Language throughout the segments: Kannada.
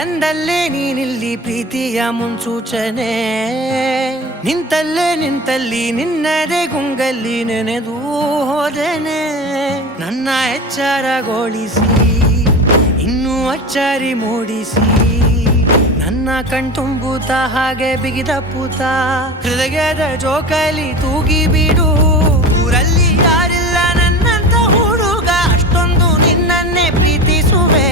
ಕಂದಲ್ಲೇ ನೀನಿಲ್ಲಿ ಪ್ರೀತಿಯ ಮುನ್ಸೂಚನೆ, ನಿಂತಲ್ಲಿ ನಿನ್ನದೇ ಗುಂಗಲ್ಲಿ ನೆನೆದು ಹೋದೆನೆ. ನನ್ನ ಎಚ್ಚರಗೊಳಿಸಿ ಇನ್ನೂ ಅಚ್ಚರಿ ಮೂಡಿಸಿ, ನನ್ನ ಕಣ್ತುಂಬುತ್ತ ಹಾಗೆ ಬಿಗಿದ ಪೂತ, ಹೃದಯದ ಜೋಕಾಲಿ ತೂಗಿ ಬಿಡು. ಊರಲ್ಲಿ ಯಾರಿಲ್ಲ ನನ್ನಂತ ಹುಡುಗ, ಅಷ್ಟೊಂದು ನಿನ್ನನ್ನೇ ಪ್ರೀತಿಸುವೆ.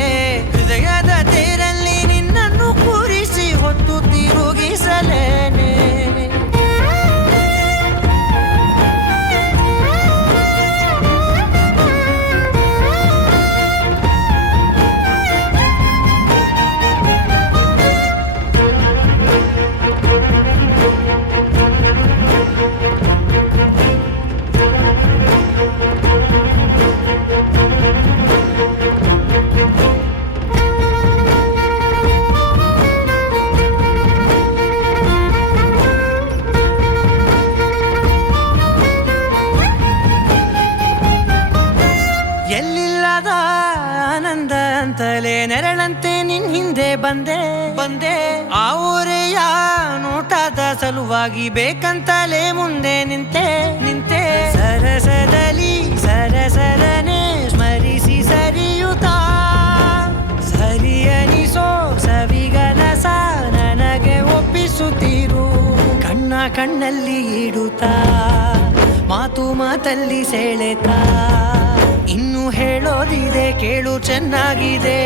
ಹೃದಯದ ತೇರಲ್ಲಿ ನಿನ್ನನ್ನು ಕೂರಿಸಿ ಹೊತ್ತು ತಿರುಗಿಸಲೇನೆ. ಎಲ್ಲಿಲ್ಲದ ಆನಂದ ಅಂತಲೇ ನೆರಳಂತೆ ನಿನ್ ಹಿಂದೆ ಬಂದೆ. ಆ ಊರೆಯ ನೋಟದ ಸಲುವಾಗಿ ಬೇಕಂತಲೇ ಮುಂದೆ ನಿಂತೆ. ಸರಸದನೆ ಸ್ಮರಿಸಿ ಸರಿಯುತ್ತಾ, ಸರಿಯನಿಸೋ ಸವಿಗನಸ ನನಗೆ ಒಪ್ಪಿಸುತ್ತೀರು. ಕಣ್ಣಲ್ಲಿ ಇಡುತ್ತಾ, ಮಾತಲ್ಲಿ ಸೆಳೆತಾ, ಇನ್ನು ಹೇಳೋದಿದೆ ಕೇಳು ಚೆನ್ನಾಗಿದೆ.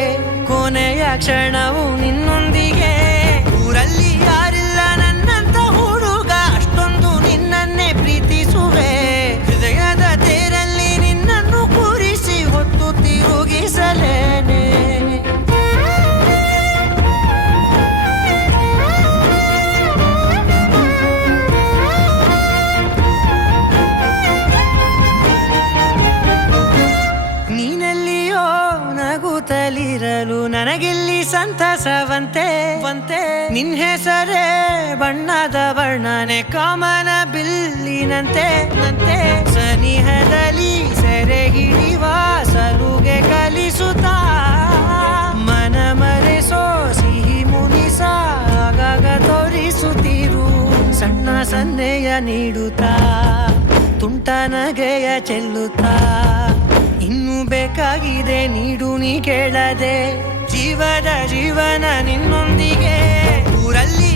ಕೊನೆಯ ಕ್ಷಣವು ನಿನ್ನೊಂದಿಗೆ. ಊರಲ್ಲಿ ಯಾರಿಲ್ಲ ನನ್ನಂತ ಹುಡುಗ, ಅಷ್ಟೊಂದು ನಿನ್ನನ್ನೇ ಪ್ರೀತಿಸುವೆ. ಹೃದಯದ ತೇರಲ್ಲಿ ನಿನ್ನನ್ನು ಕೂರಿಸಿ ಹೊತ್ತು ತಿರುಗಿಸಲೇನೆ. ನೀನೆಲ್ಲಿಯೋ ನಗುತ್ತಲಿರಲು ನನಗಿಲ್ಲಿ ಸಂತಸವಂತೆ. ನಿನ್ ಹೆಸರೇ ಬಣ್ಣದ ವರ್ಣನೆ ಕಾಮನ ಬಿಲ್ಲಿನಂತೆ. ಸನಿಹದಲ್ಲಿ ಸೆರೆ ಹಿಡಿಯುವ ಸಲುಗೆ ಕಲಿಸುತ್ತಾ, ಮನ ಮರೆಸೋ ಸಿಹಿ ಮುನಿಸ ಆಗಾಗ ತೋರಿಸುತ್ತೀರು. ಸಣ್ಣ ಸನ್ನೆಯ ನೀಡುತ್ತಾ, ತುಂಟ ನಗೆಯ ಚೆಲ್ಲುತ್ತಾ, ಇನ್ನು ಬೇಕಾಗಿದೆ ನೀಡು ನೀ ಕೇಳದೆ. ಜೀವನ ನಿನ್ನೊಂದಿಗೆ. ಊರಲ್ಲಿ